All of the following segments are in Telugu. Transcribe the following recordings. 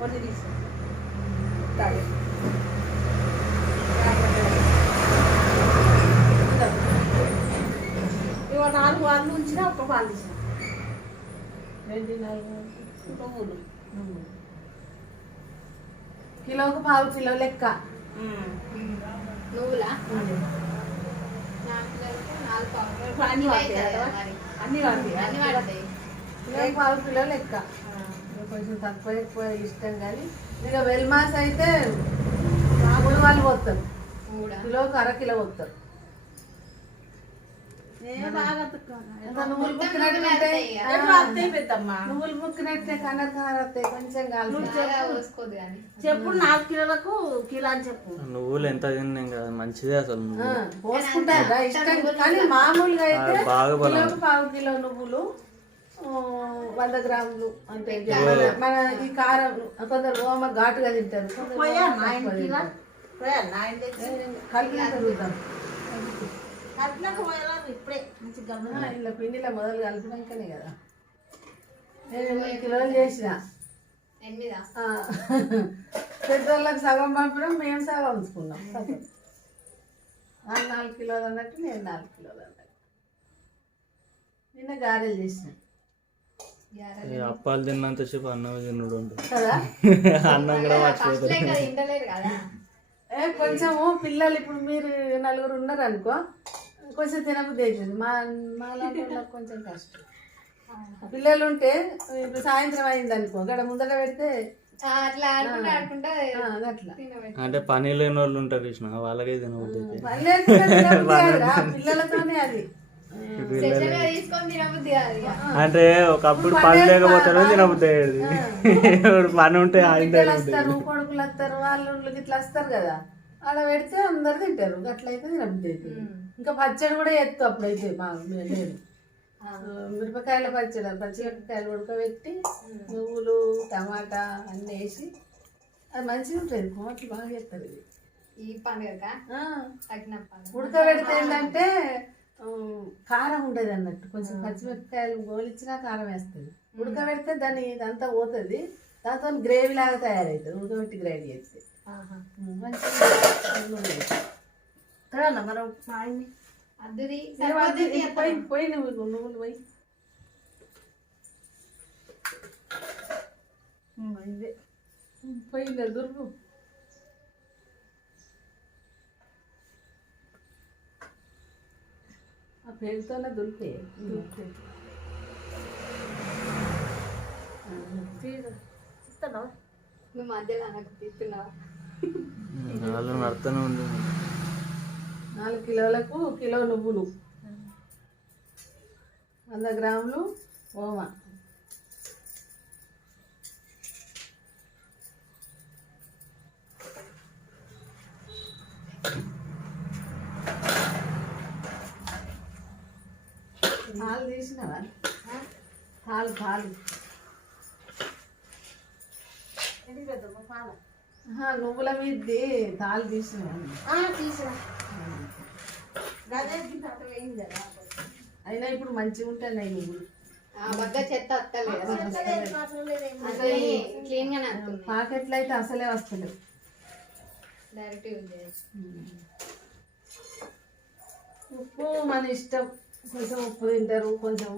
కొన్ని తీసు ఇవ 4 వారాలు ఉంచినా ఒక్క పాలు తీసిన 4 కిలోకు 1/2 కిలో లెక్క నువ్వులా అన్ని వాడతాయి కిలోకి 1/2 కిలో లెక్క కొంచెం తక్కువ ఎక్కువ ఇష్టం కానీ ఇక వెల్మాస్ అయితే మామూలు వాళ్ళు పోతారు కిలోకి 1/2 కిలో పోతారు నువ్వులు ముక్కినట్టే కనర్ కారతాయి కొంచెం చెప్పు 4 కిలోలకు కిలో అని చెప్పు నువ్వులు ఎంత తిన్నాం కదా మంచిదే అసలు పోసుకుంటారా ఇష్టం కానీ మామూలుగా అయితే కిలోకి 1/2 కిలో నువ్వులు 100 గ్రాములు అంటే మన ఈ కారం కొందరు ఓమ ఘాటుగా తింటారు కలిపినాక ఇప్పుడే ఇలా పిండిలో మొదలు కలిపినాకనే కదా నేను 8 కిలోలు చేసిన పెద్దోళ్ళకి సగం పంపడం మేము సగం ఉంచుకున్నాం సగం 4 కిలోలు అన్నట్టు నేను 4 కిలోలు అన్నట్టు నిన్న గారెలు చేసిన అప్పాలు తిన్నంతసేపు అన్నం తిన్నుడు ఉంటుంది కదా అన్నం కూడా మర్చిపోతారు కొంచెము పిల్లలు ఇప్పుడు మీరు 4 ఉన్నారు అనుకో కొంచెం తినబుద్ధి అవుతుంది మా లాంటి కొంచెం కష్టం పిల్లలు ఉంటే ఇప్పుడు సాయంత్రం అయింది అనుకో అక్కడ ముందర పెడితే అట్లా అంటే పని లేని వాళ్ళు ఉంటారు కృష్ణ వాళ్ళకే తినబుద్ధి పిల్లలతోనే అది అంటే ఒకప్పుడు పని లేకపోతారో తినబుద్ధి అయ్యేది ఇప్పుడు పని ఉంటే వస్తారు కొడుకులు వస్తారు వాళ్ళు ఇట్లా వస్తారు కదా అలా పెడితే అందరు తింటారు అట్లయితే తినబుద్ధి అవుతుంది ఇంకా పచ్చడి కూడా ఎత్తు అప్పుడైతే లేదు మిరపకాయల పచ్చిమిరపకాయలు ఉడకబెట్టి నువ్వులు టమాటా అన్నీ వేసి అది మంచిగా ఉంటుంది కోట్లు బాగా చేస్తారు ఇది ఈ పండుగ ఉడకబెడితే ఏంటంటే కారం ఉండదు అన్నట్టు కొంచెం పచ్చిమిరపకాయలు గోలిచ్చినా కారం వేస్తుంది ఉడకబెడితే దాన్ని ఇదంతా పోతుంది దాంతో గ్రేవీ లాగా తయారవుతుంది ఉడకబెట్టి గ్రైండ్ చేస్తే మంచిగా మనం పోయి నువ్వులు పోయి ఇదే పోయింది దుర్గు ఆ పేరుతోనే దులిపే నువ్వు మధ్యలో నాకు తిప్పుతున్నావా అర్థనే ఉంది 4 కిలోలకు కిలో నువ్వులు 100 గ్రాములు ఓమ పాలు తీసినవా పాలు నువ్వుల మీది తాళ్ళు తీసినవా అయినా ఇప్పుడు మంచిగా ఉంటాయి నువ్వులు పాకెట్లు అయితే అసలే వస్తలేవు ఉప్పు మన ఇష్టం కొంచెం ఉప్పు తింటారు కొంచెం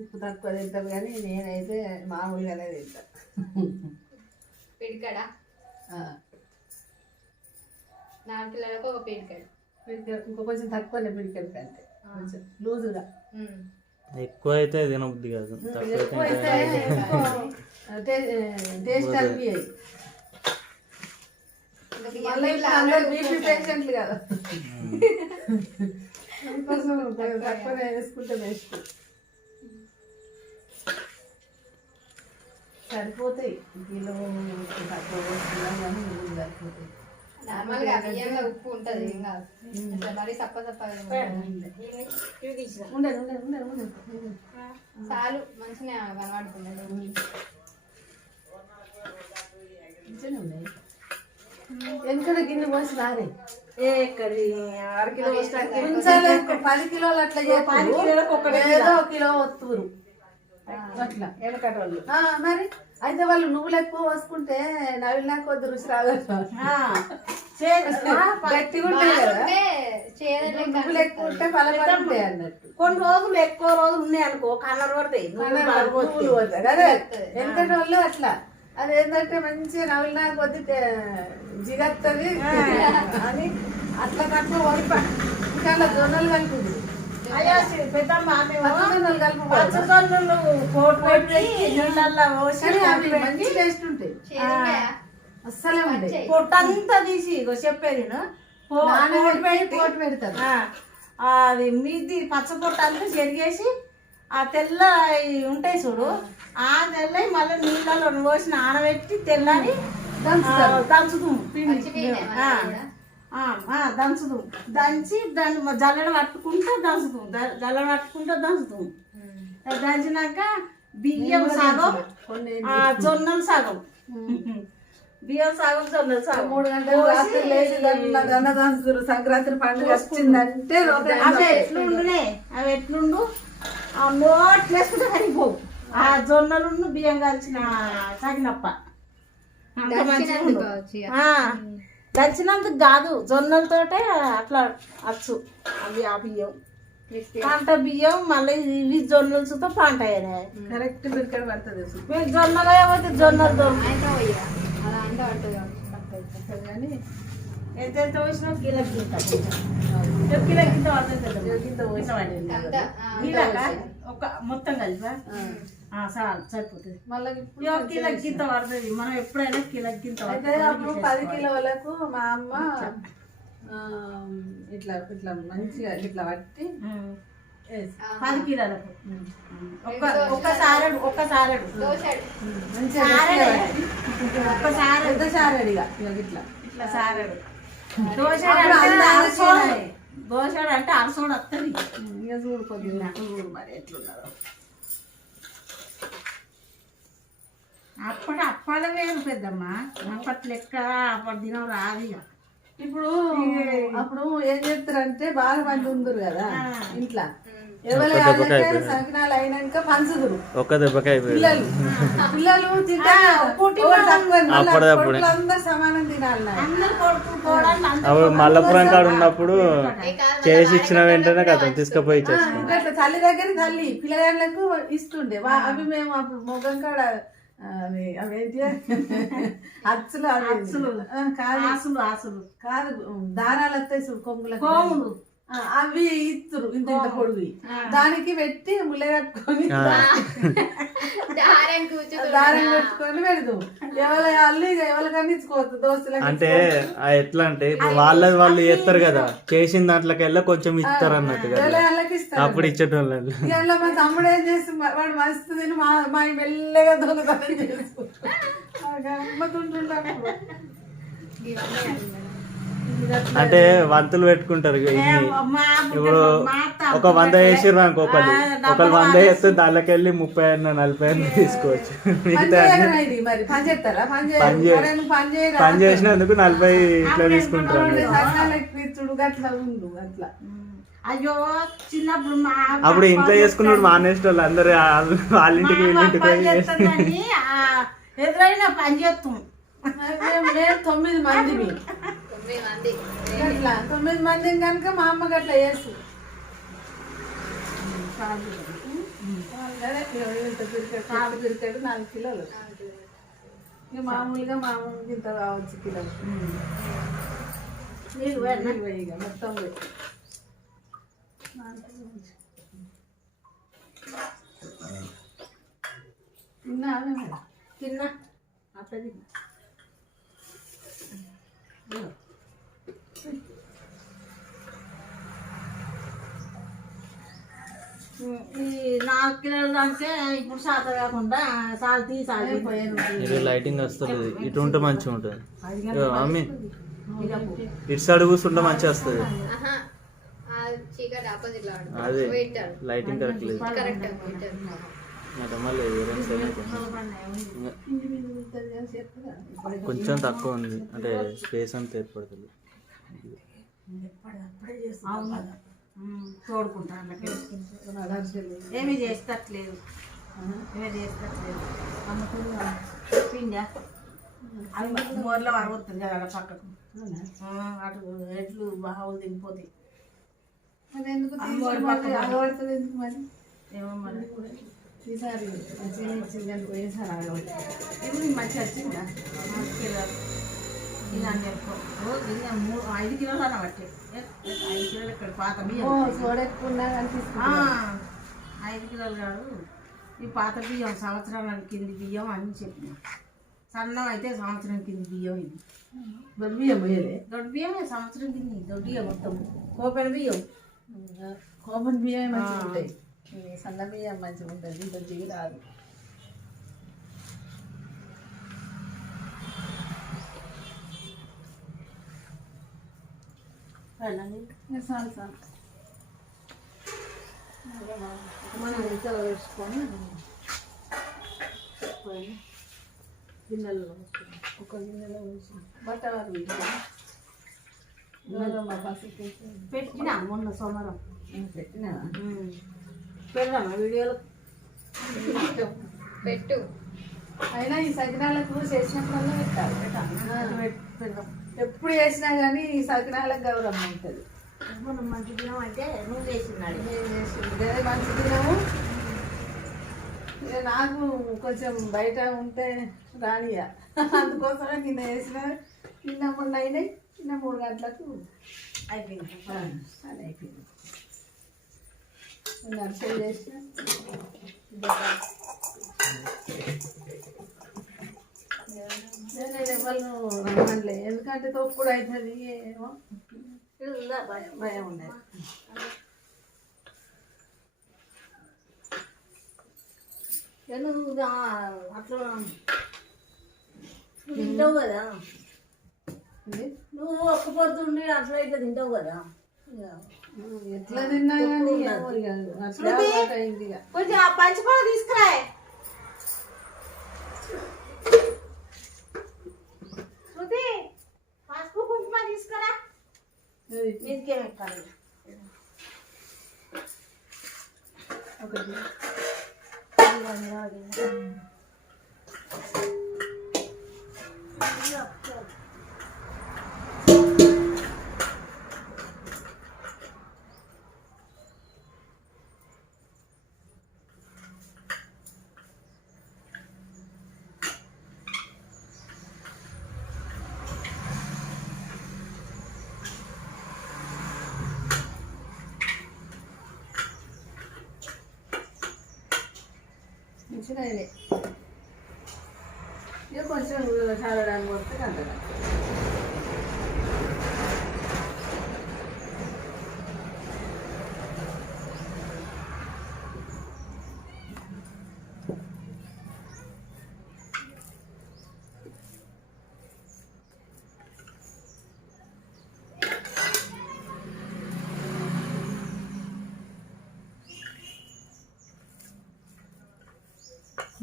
ఉప్పు తక్కువ తింటారు కానీ నేనైతే మామూలుగానే తింటా పిడికడా 4 కిలోలకు ఒక పిడికడ ఇంకో కొంచెం తక్కువనే పిడికడ కంటే కొంచెం లూజుగా ఎక్కువ అయితే తినబుద్ధి కాదు ఎక్కువ అయితే టేస్ట్ అనిపించాయి మళ్ళీ అందరు బీపీ పేషెంట్లు కదా అందుకోసం తక్కువనే వేసుకుంటే బెస్ట్ సరిపోతాయి కిలో తక్కువ వేసుకున్నాం కానీ నువ్వులు సరిపోతాయి నార్మల్గా బియ్యంలో ఉప్పు ఉంటుంది ఏం కాదు మరి సప్ప చాలు మంచిగా కనబడుతుంది వెనకడ గిన్నె పోసి రారే 6 కిలో 10 కిలోలు అట్లా 10 కిలోలకు ఏదో కిలో వస్తువురు అట్లా వెనకటోళ్ళు మరి అయితే వాళ్ళు నువ్వులు ఎక్కువ పోసుకుంటే నవిలి నాకు కొద్ది రుచి రాదు గట్టిగా ఉంటాయి కదా నువ్వులు ఎక్కువ ఉంటే పలపలు ఉంటాయి అన్నట్టు కొన్ని రోజులు ఎక్కువ రోజులు ఉన్నాయి అనుకో కలర్ పడతాయి నువ్వులు పోతాయి అదే ఎందుకంటే వాళ్ళు అట్లా అది ఏంటంటే మంచిగా నవిలి నాకు కొద్ది జిగత్తది అని అట్లా కట్ట ఇంకా అలా జొన్నలు కలుపుతుంది అయ్యో పెద్దమ్మ మేము జొన్నలు కలుపు పచ్చజొన్నలు పోటు పెట్టి నీళ్ళల్లో పోసి కానీ అవి మంచి టేస్ట్ ఉంటాయి అస్సలే ఉంటాయి పొట్టంతా తీసి ఇగో చెప్పేది పోటు పెడతారు అది మీది పచ్చ పొట్ట అంతా చెరిగేసి ఆ తెల్ల ఉంటాయి చూడు ఆ తెల్ల మళ్ళీ నీళ్ళలో పోసి నానబెట్టి తెల్లని దంచుతాం పిండి దంచుతాం దంచి దాన్ని జల్లెడ పట్టుకుంటూ దంచుతాం జల్లెడ పట్టుకుంటూ దంచుతాం దంచినాక బియ్యం సగం జొన్నలు సగం బియ్యం సగం జొన్నలు సగం 3 గంటలు రాత్రి లేచి దంచుతారు సంక్రాంతి పండుగ వచ్చిందంటే అవి ఎట్లుండునే అవి ఎట్లుండు ఆ నోట్లు వేసుకుంటే కరిగిపోవు ఆ జొన్నలు బియ్యం కలిసిన సగినప్ప దంచినందుకు కాదు జొన్నలతోటే అట్లా అచ్చు అవి ఆ బియ్యం పంట బియ్యం మళ్ళీ ఇవి జొన్నలు చూస్తే పంట అయినాయి కరెక్ట్ బిర్కడ పడుతుంది మీకు జొన్నలు ఏమైతే జొన్నలు దొరుకుతాయి కానీ ఎంత పోసినా కిలోకి గింత కిలోకి గింత పడుతుంది కదా గింత పోసిన కిలోక ఒక మొత్తం కలిపా చాలు సరిపోతుంది మళ్ళీ కిలోకి గింత పడుతుంది మనం ఎప్పుడైనా కిలోకి గింత అయితే అప్పుడు 10 కిలోలకు మా అమ్మ ఇట్లా ఇట్లా మంచిగా ఇట్లా పట్టి 10 కిలోలకు ఒక సారెడు మంచిగా పెద్ద సారెడిగా ఇట్లా ఇట్లా సారెడు దోశ అంటే అరసోడు వస్తుంది ఇక చూడు కొద్దిగా చూడు మరి ఎట్లున్నదో అప్పటి వేరు పెద్దమ్మ అప్పటి లెక్క అప్పటి దినం రాదు ఇక ఇప్పుడు అప్పుడు ఏం చేస్తారంటే బాగా మంది ఉందరు కదా ఇంట్లో ఎవరైనా సంకనాలు అయినాక పంచుదురు ఒక్క దెబ్బకాయ పిల్లలు అందరు సమానం తినాలి అప్పుడు మల్లపురం కాడ ఉన్నప్పుడు చేసి ఇచ్చిన వెంటనే కదా తీసుకుపోయి అట్లా తల్లి దగ్గర తల్లి పిల్లగాళ్ళకు ఇస్తుండే అవి మేము అప్పుడు మొగం కాడ అవేంటి అచ్చులు అచ్చులు కాదు ఆసులు కాదు దారాలు వస్తాయి చూడు కొమ్ములకు కోములు అవి ఇస్తురు ఇంత ఇంత పొడుగు దానికి పెట్టి ముళ్ళ కట్టుకొని దారం పెట్టుకొని పెడదు ఎవరు ఎవరికన్నా ఇచ్చుకోవచ్చు దోస్తులకి అంటే ఎట్లా అంటే ఇప్పుడు వాళ్ళు చేస్తారు కదా చేసిన దాంట్లోకెళ్ళా కొంచెం ఇస్తారు అన్నట్టు కదా వాళ్ళకి ఇస్తారు అప్పుడు ఇచ్చేటోళ్ళు ఇవాళ మా తమ్ముడు ఏం చేసి వాడు మస్తు తిని మా మెల్లగా దొంగతనం చేసుకుంటాడు గమ్మతుంటుంటాడు అంటే వంతులు పెట్టుకుంటారు ఇప్పుడు ఒక 100 వేసిర్రు అనుకో ఒకళ్ళు 100 వేస్తే దానికెళ్ళి 30 40 తీసుకోవచ్చు పని చేసినందుకు 40 ఇట్లా తీసుకుంటారు అయ్యో చిన్నప్పుడు అప్పుడు ఇంట్లో చేసుకున్నాడు మానేసిన వాళ్ళు అందరు వాళ్ళ ఇంటికి వీళ్ళింటికి ఎదురైనా పని చేస్తాం 9 మంది 9 మంది కనుక మా అమ్మ గట్లా చేస్తు పిరికెడు 4 కిలోలు ఇక మామూలుగా ఇంత కావచ్చు కిలోలు ఇక మొత్తం తిన్నా తిన్నా అట్లా తిన్నా ఈ 4 కిలోల దానికే ఇప్పుడు శాత కాకుండా సాల్తీ ఇది లైటింగ్ వస్తుంది ఇటు ఉంటే మంచిగా ఉంటుంది మమ్మీ ఇటు సైడ్ కూర్చుంటే మంచిగా వస్తుంది అదే లైటింగ్ కరెక్ట్ లేదు మళ్ళీ కొంచెం తక్కువ ఉంది అంటే స్పేస్ అంతా ఏర్పడుతుంది తోడుకుంటా ఏమీ చేస్తట్లేదు ఇవే చేస్తట్లేదు పిండా అవి మోర్లో వరవస్తుంది కదా అక్కడ పక్కకు అటు ఎట్లు బాగా తినిపోతాయి అది ఎందుకు అమ్మోడి పక్కన. ఆగబడుతుంది ఎందుకు మరి ఏమో మరి ఈసారి మంచిగా ఇచ్చింది అనుకో ఈసారి ఆగబడుతుంది. ఇప్పుడు నీకు మంచిగా వచ్చిందా 3 కిలోలు ఇలా అని చెప్పుకో 5 కిలోలు అన్న బట్టి 5 కిలోలు ఇక్కడ పాత బియ్యం చూడెక్కున్నా కనిపిస్తుంది 5 కిలోలు కాదు ఈ పాత బియ్యం సంవత్సరానికి కింది బియ్యం అని చెప్పిన సన్నం అయితే సంవత్సరం కింది బియ్యం ఇది బియ్యం పోయేది దొడ్డు బియ్యమే సంవత్సరం కింది దొడ్డిగా మొత్తం కోపెన బియ్యం కోపన్ బియ్యం మంచిగా ఉంటాయి ఈ సన్న బియ్యం మంచిగా ఉంటుంది ఇంత దిగి రాదు. చాలు చాలు మనం ఇంత వేసుకొని గిన్నెలో ఒక గిన్నెలో వేసి బట్టవారు పసుపు పెట్టినా మొన్న సోమవారం పెట్టినా పెడదామా వీడియోలో పెట్టు. అయినా ఈ సకినాలకు చేసినప్పుడల్లా పెట్టాలి పెడదాం ఎప్పుడు చేసినా కానీ ఈ సకినాలకు గౌరవం ఉంటుంది. మనం మంచి బియ్యం అంటే నువ్వు చేసినాడు ఇదే మంచి తినము ఇక నాకు కొంచెం బయట ఉంటే రానియా అందుకోసమే నిన్న వేసిన నిన్న మొన్న అయినాయి నిన్న 3 గంటలకు అయిపోయింది అది అయిపోయింది. నర్సరీ చేసిన నేను ఎవరు రమ్మనిలే ఎందుకంటే తొక్కుడు అవుతుంది ఏమో భయం ఉండేది. నువ్వు అట్లా తింటావు కదా నువ్వు ఒక్క పొద్దుండి అట్లా ఇట్లా తింటావు కదా ఎట్లా తిన్నా కానీ ఏమో ఇక అట్లా అలవాటు అయింది ఇక. కొంచెం ఆ పంచపాల తీసుకురా శృతి పసుపు కుంకుమ తీసుకురా అది మీదికేం ఎక్కాలి ఒకటి మంచిగా అయినాయి. ఇక కొంచెం చల్లడానికి వస్తే అంతగా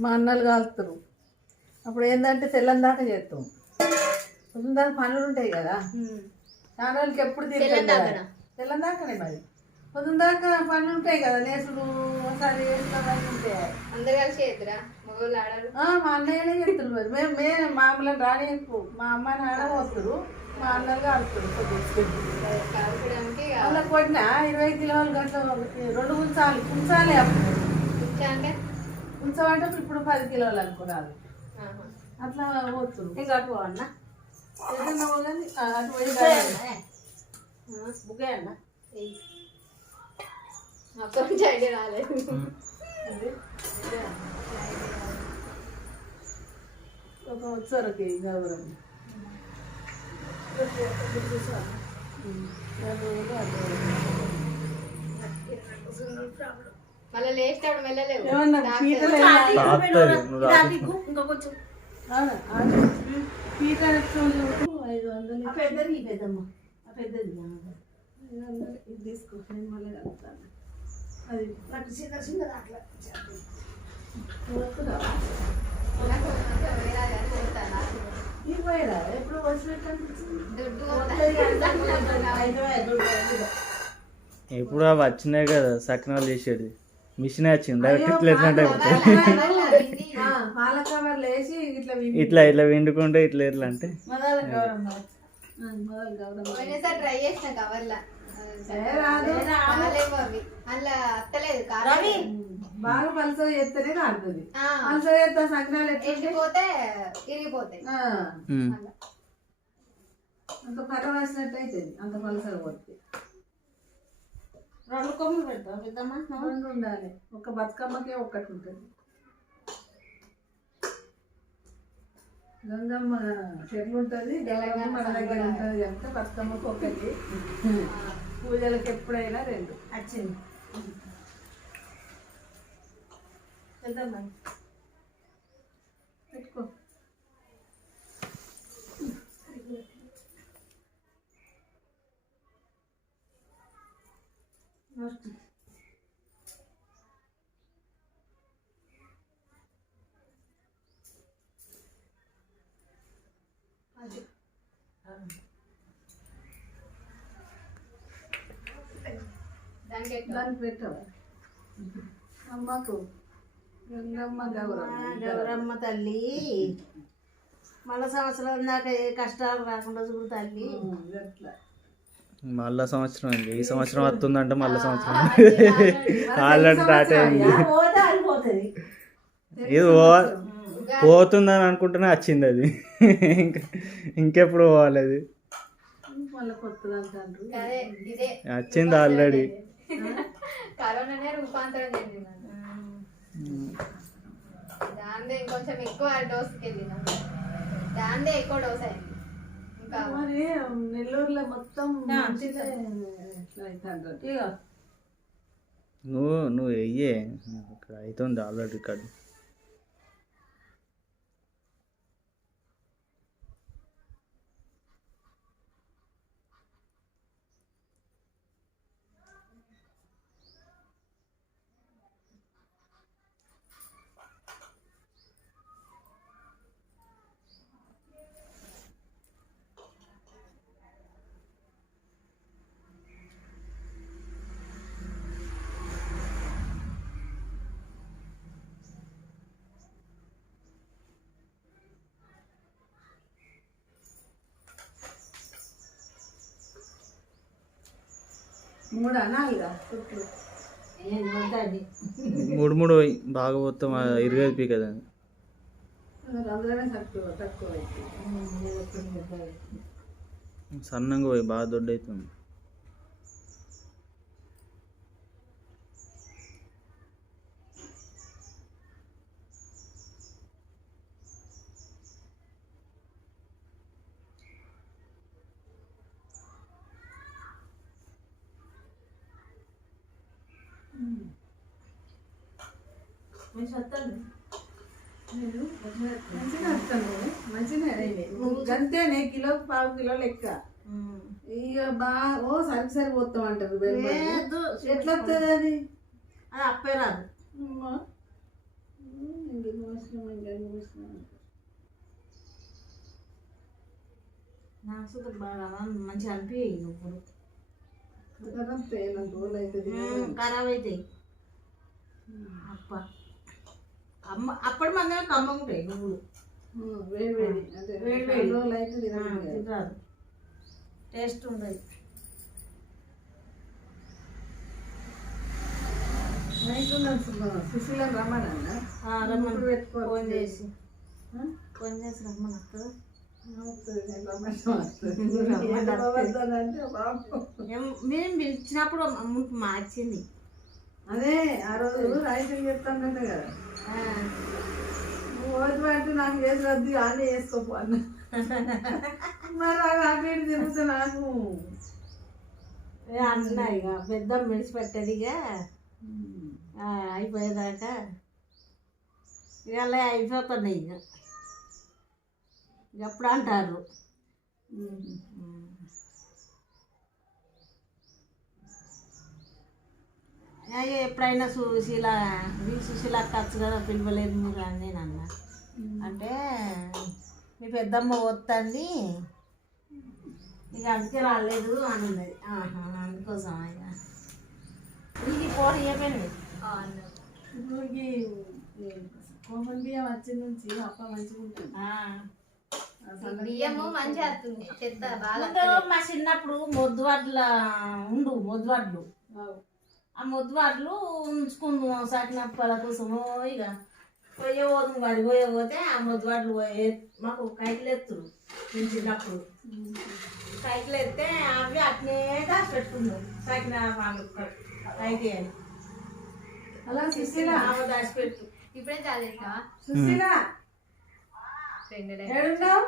మా అన్నలు కాలుతారు అప్పుడు ఏంటంటే తెల్లని దాకా చేస్తాం పొద్దున దాకా పనులు ఉంటాయి కదా చాలా రోజులకి ఎప్పుడు తిరిగి తెల్లని దాకానే మరి పొద్దున దాకా పనులు ఉంటాయి కదా నేసులు ఒకసారి వేసులు ఉంటాయి. అందరు కలిసి చేద్దురా మగవాళ్ళు ఆడారు. మా అన్నయ్యనే చెప్తారు మరి మేము మామూలు రాని ఎక్కువ మా అమ్మ నాన్న పోస్తారు మా అన్నలు కాలుతారు కాల్చడానికి అలా కొట్టిన 20 కిలోలు గంటలు 2 ఉంచాలి ఉంచాలి అప్పుడు అంటే ఉంచమంటే ఇప్పుడు 10 కిలోలు అనుకున్నారు అట్లా పోతున్నారు. ఇంకా అటు అన్న ఏదన్నా పోగానే అటు పోయి బుగ్గే అన్న అప్పటి నుంచి ఐడియా రాలేదు. ఒక వచ్చరికి గౌరవం మళ్ళీ లేస్తాడు వెళ్ళలేవు. ఏమన్నా పీటలు ఇంకా కొంచెం పీట 500 ఆ పెద్దది ఈ పెద్దమ్మ ఆ పెద్దది 500 ఇది తీసుకుంటాను మళ్ళీ కలుపుతాను. అది నాకు చిన్న చిన్నది అట్లా వస్తుందా ఇది పోయిరా ఎప్పుడు ఇప్పుడు అవి వచ్చినాయి కదా సకినాలు చేసేది మిషన్ వచ్చింది డైరెక్ట్ ఇట్లా ఎట్లా పాల కవర్లు వేసి ఇట్లా ఇట్లా ఇట్లా విండుకుంటే ఇట్లా ఎట్లా అంటే మొదలు గౌరమ్మ మొదలు గౌరమ్మ పోయినసారి ట్రై చేసిన కవర్లా రాదు అవి అలా అత్తలేదు రవి బాగా పలసగా చేస్తేనే కాడుతుంది పలసగా చేస్తే సంక్రాలు ఎండిపోతే ఇరిగిపోతాయి అంత పరవాసినట్టు అవుతుంది అంత పలసగా పోతే 2 కొమ్ములు పెడతాం పెద్దమ్మా 2 ఉండాలి ఒక బతుకమ్మకే ఒక్కటి ఉంటుంది గంగమ్మ చెట్లు ఉంటుంది గంగమ్మ మన దగ్గర ఉంటుంది అంటే బతుకమ్మకు ఒకటి పూజలకు ఎప్పుడైనా 2 వచ్చింది పెద్దమ్మా పెట్టుకో దానికి పెట్టావు అమ్మకు గంగమ్మ గౌరమ్మ తల్లి మళ్ళా సంవత్సరం దాకా ఏ కష్టాలు రాకుండా చూడు తల్లి అట్లా మళ్ళా సంవత్సరం అండి ఈ సంవత్సరం వస్తుందంటే మళ్ళా సంవత్సరం ఆల్రెడీ స్టార్ట్ అయింది పోతే అయిపోతుంది ఇది పోతుందని అనుకుంటేనే వచ్చింది అది ఇంకెప్పుడు పోవాలి అది మళ్ళీ కొత్తది అంటారు అదే ఇదే వచ్చింది ఆల్రెడీ కరోనానే రూపాంతరం చెందింది దాందే ఇంకొంచెం ఎక్కువ డోస్కి వెళ్ళినాం దాందే ఎక్కువ డోస్ అయింది ఇంకా మరి నెల్లూరులో మొత్తం మంచిగా ఎట్లా అవుతుంటారు ఇగో నువ్వు వెయ్యే ఇక్కడ అవుతుంది ఆల్రెడీ రికార్డు మూడా నాలుగా చుట్లు ఏం వద్దండి 3 బాగా మొత్తం ఇరవై పీ కదా అందులోనే తక్కువ అవుతుంది సన్నంగా పోయి బాగా దొడ్డు అవుతుంది మంచిగా వస్తాను మంచిగా గంతేనే కిలోకి 1/2 కిలో లెక్క ఇక బాగా సరి పోతాం అంటారు ఎట్లా వస్తుంది అది అప్పే రాదు నాకు బాగా మంచిగా అనిపించాయి నువ్వులు ఖరాబ్ అవుతాయి అప్ప అమ్మ అప్పటి మంది కమ్మగుంటాయి నువ్వులు తినరాదు టేస్ట్ ఉండదు సుశీల రమ్మన్నా రమ్మని ఫోన్ చేసి రమ్మని మేము పిలిచినప్పుడు మార్చింది అదే ఆ రోజు రైతులు చెప్తానంట కదా నువ్వు అంటే నాకు ఏది రద్దు ఆనే వేసుకోపో అన్న మరి అటు ఇటు తిరుగుతా నాకు అంటున్నా ఇక పెద్ద విడిచిపెట్టేది ఇక అయిపోయేదాకా ఇక అలా అయిపోతున్నాయి ఇక ఎప్పుడు అంటారు ఎప్పుడైనా సుశీల ఖర్చు కదా పిలవలేదు మీరు అని నేను అన్నా అంటే మీ పెద్దమ్మ వస్తుంది ఇక అందుకే రాలేదు అని ఉన్నది అందుకోసం ఇక ఇది 4 ఇయర్ ఇప్పుడు కోమన్ బియ్యం వచ్చిన నుంచి అప్ప మంచిగా ఉంటుంది. బియ్యము మంచిగా వస్తుంది, చెత్త బాగా ముందు మా చిన్నప్పుడు మొద్దువాడ్ల మొద్దువాడ్లు ఆ మొద్దువాడ్లు ఉంచుకుందాం సకినప్పల కోసము. ఇక పోయేపోదు వాడి పోతే ఆ మొద్దువాడ్లు మాకు కైకిలు ఎత్తురు నేను చిన్నప్పుడు. కైకిలు ఎత్తే అవి అట్నే దాచి పెట్టుకుందాం సకిన అయితే అని అలా సుశీల దాచిపెట్టు. ఇప్పుడే చాలా చేసినావా? సుశీల రెండు ఏడున్నావు?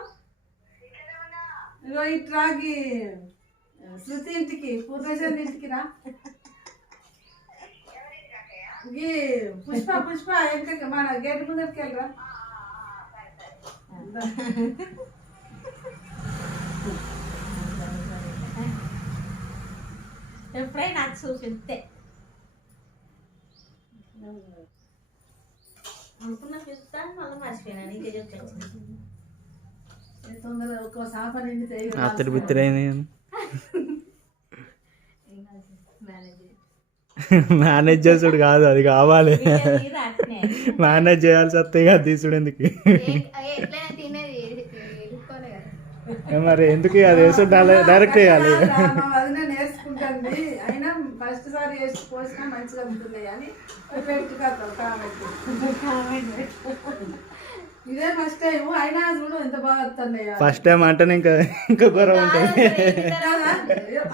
ఇగో ఇట్రాగి శృతి ఇంటికి పూర్ణచంద్ర ఇంటికి రా. ఈ పుష్ప ఎంత మన గేట్ ముందరికి వెళ్ళరా. ఎప్పుడైనా నాకు చూపిస్తే అనుకున్న పిలుస్తాను మళ్ళీ మర్చిపోయినా నీకే చెప్పాను. తొందరగా ఒక సాప నిండితే అత్తడి బిత్తరైంది మేనేజ్ చేసుడు కాదు, అది కావాలి. మేనేజ్ చేయాల్సి వస్తాయి కదా తీసుడు ఎందుకు ఎట్లయినా తినేది ఎదుర్కోలే కదా. మరి ఎందుకు అది వేసుడు డైరెక్ట్ వేయాలి. మా వదిన నేర్చుకుంటుంది. అయినా ఫస్ట్ సారి వేసి పోసినా మంచిగా ఉంటుంది అని పెట్టుకోతాం కామెంట్. ఇదే ఫస్ట్ టైం అయినా చూడు ఎంత బాగా వస్తున్నాయో. ఫస్ట్ టైం అంటేనే ఇంకా గొర్రె ఉంటుంది.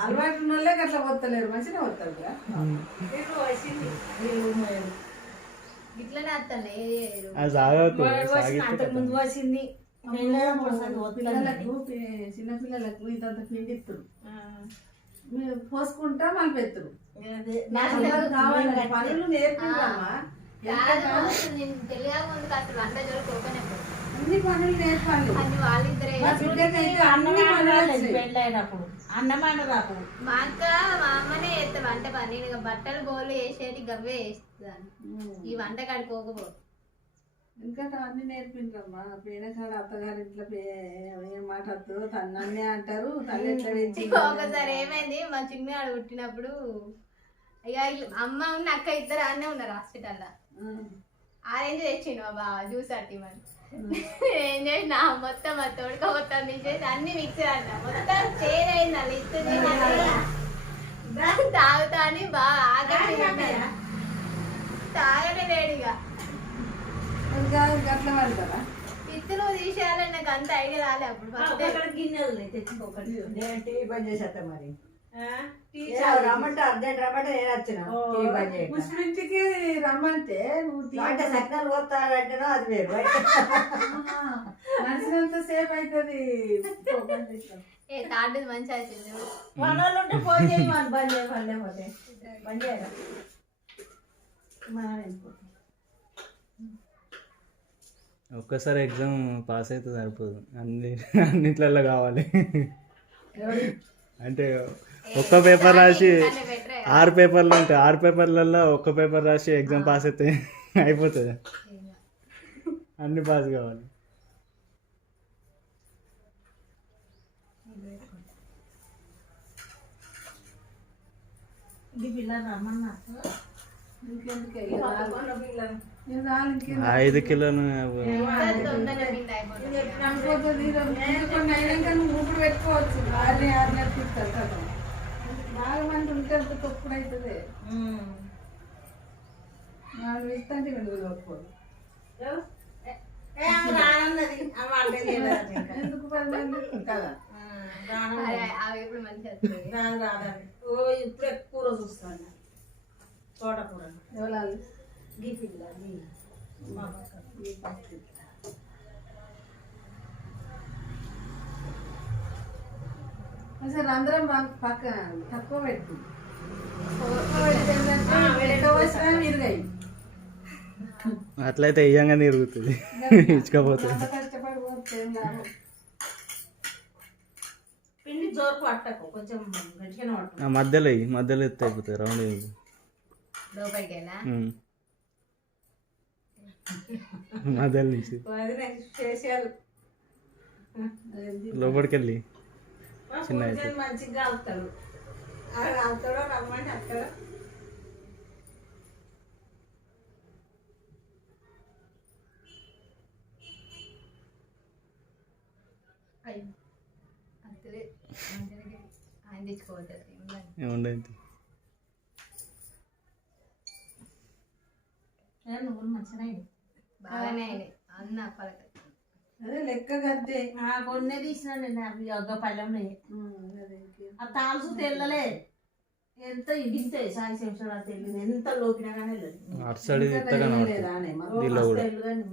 అలవాటు ఉన్న వాళ్ళకి అట్లా వస్తలేరు, మంచిగా వస్తారు. ఇట్లనే వస్తున్నాయి. అది సాగకు అంతకుముందు వచ్చింది పిల్లలకు చిన్నపిల్లలకు ఇంత పిండి ఇస్తారు, పోసుకుంటా మళ్ళీ పెత్తరు. కావాలి పనులు నేర్పించమ్మా. నేను తెలియక ముందుకు అసలు వంట జోలికి అన్ని పనులు నేర్పాలి. అన్ని వాళ్ళిద్దరే. పెళ్ళైనప్పుడు అన్నమాట రాకు మా అక్క మా అమ్మనే చేస్తాను వంట పని. నేను బట్టలు బోలు వేసేటి గవ్వే వేస్తాను. ఈ వంట కడుకోకపో ఇంకా అన్ని నేర్పించమ్మా. పోయిన కాడ అత్తగారి ఇంట్లో ఏం మాట వద్దు తన్నే అంటారు. తల్లి ఎట్లా పెంచి ఒకసారి ఏమైంది, మా చిన్నవాడు పుట్టినప్పుడు ఇక అమ్మ ఉన్న అక్క ఇద్దరు అన్నే ఉన్నారు హాస్పిటల్లో. ఆరెంజ్ తెచ్చిండు మా బావ జ్యూస్ అట్టి మరి. ఏం చేసిన మొత్తం తోడుక మొత్తం తీసేసి అన్ని మిక్సర్ అన్న మొత్తం చేంజ్ అయింది. అలా ఇస్తుంది తాగుతా అని బాగా ఆగలి తాగనే లేడుగా. అట్లా పడతారా? ఇత్తులు తీసేయాలని నాకు అంత ఐడియా రాలే అప్పుడు. గిన్నెలు తెచ్చుకోకండి. నేను టీవీ బంద్ చేసేస్తా మరి. టీచర్ రమ్మంటే అర్జెంట్ రమ్మంటే నేను వచ్చిన టీవీ బంద్ చేయక. పుష్పింటికి రమ్మంటే నువ్వు అంటే సగ్నాలు పోతానంటేనో అది వేరు. నడిచినంత సేపు అవుతుంది. ఏ తాడుది మంచిగా వచ్చింది. మన వాళ్ళు ఉంటే ఫోన్ చేయి మనం బంద్ చేయమని లేకపోతే బంద్ చేయరా మనం వెళ్ళిపోతాం. ఒక్కసారి ఎగ్జామ్ పాస్ అయితే సరిపోదు, అన్నిట్లలో కావాలి. అంటే ఒక్క పేపర్ రాసి 6 పేపర్లు ఉంటాయి, 6 పేపర్లలో ఒక్క పేపర్ రాసి ఎగ్జామ్ పాస్ అయితే అయిపోతుంది. అన్ని పాస్ కావాలి. ఈ పిల్లలు రమ్మన్నా ఇంకెందుకు 5 కిలోలు తొందరగా పిండి అయిపోతుంది. కొన్ని అయినాక నువ్వు ఊపిరి పెట్టుకోవచ్చు. 6 నెలలు ఇస్తారు కదా. బాగా మంది ఉంటే అంత తొప్పుడు అవుతుంది. 4 ఇస్తాంటే 2 తొక్కుకోదు. ఎందుకు 10 మంది కదా. అవి ఇప్పుడు మంచిగా వస్తుంది. రాదండి. ఓ ఇప్పుడు ఎక్కువ రోజు చూస్తాను తోటకూర. ఎవరు గీ పిల్ల అసలు అందరం పక్క తక్కువ పెట్టు. ఇరుగాయి అట్లయితే ఇయ్యంగా తిరుగుతుంది, ఇచ్చుకపోతుంది. కష్టపడిపోతే పిండి జోరు పట్టకు, కొంచెం గట్టిగానే పట్టు. మధ్యలో ఎత్తి అయిపోతుంది రౌండ్. లోపలికి వెళ్ళా మధ్యలో నుంచి ఫేషియల్ లోపలికి వెళ్ళి చిన్న మంచిగా అవుతాడు. అవుతాడో రమ్మంటే అక్కడ అయ్యి అంతే ఆయన తెచ్చుకోవద్దు ఏముండదు నువ్వులు మంచిగా బాగానే అయినాయి అన్న పలక అదే లెక్క కట్టే కొన్నే తీసినాండి అవి ఒక పళ్ళెం ఆ తాల్సు తెల్లలే ఎంత ఇంతే సాయి శంషాలు తెలియదు ఎంత లోకినా కానీ వెళ్ళదు అటు సైడ్ ఇత్తగా దీనిలో కూడా